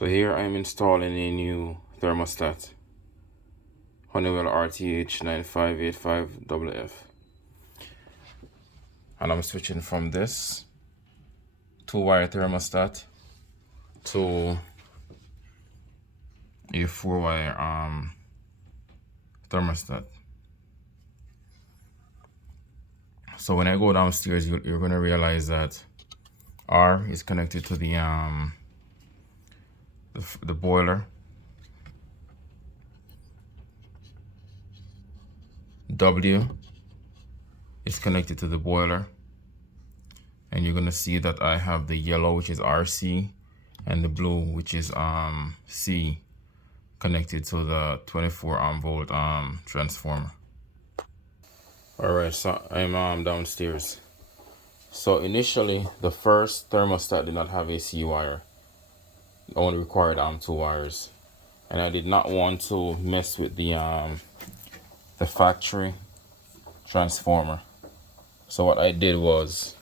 So here I'm installing a new thermostat, Honeywell RTH 9585FF. And I'm switching from this 2-wire thermostat to a 4-wire thermostat. So when I go downstairs, you're going to realize that R is connected to the boiler. W is connected to the boiler, and you're going to see that I have the yellow, which is RC, and the blue, which is C, connected to the 24 volt transformer. Alright, so I'm downstairs. So initially, the first thermostat did not have a C wire. It only required 2 wires, and I did not want to mess with the factory transformer. So what I did was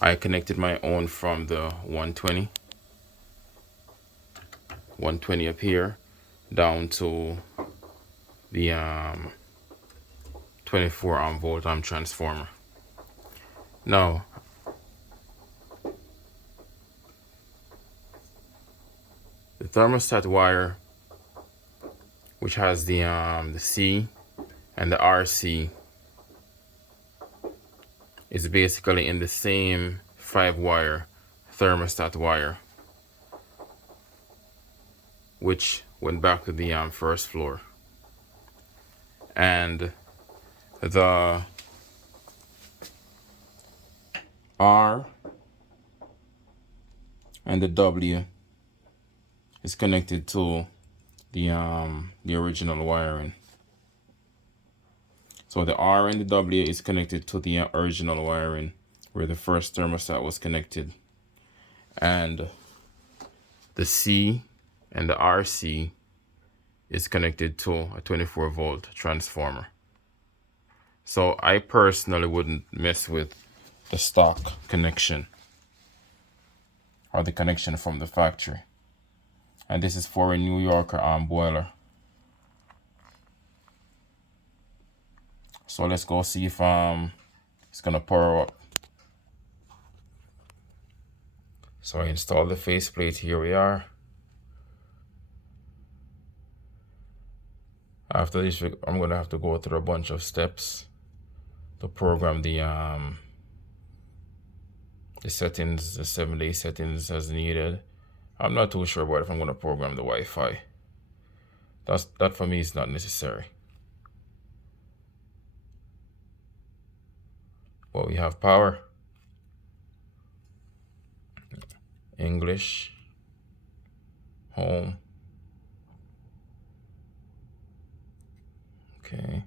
I connected my own from the 120 up here down to the 24 volt transformer. Now the thermostat wire, which has the C and the RC, is basically in the same 5-wire thermostat wire, which went back to the first floor. And the R and the W is connected to the original wiring. So the R and the W is connected to the original wiring where the first thermostat was connected, and the C and the RC is connected to a 24 volt transformer. So I personally wouldn't mess with the stock connection or the connection from the factory. And this is for a New Yorker boiler. So let's go see if it's gonna power up. So I installed the faceplate. Here we are. After this, I'm gonna have to go through a bunch of steps to program the settings, the 7-day settings as needed. I'm not too sure about if I'm gonna program the Wi-Fi. That for me is not necessary. But we have power, English, home. Okay.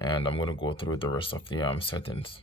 And I'm going to go through the rest of the settings.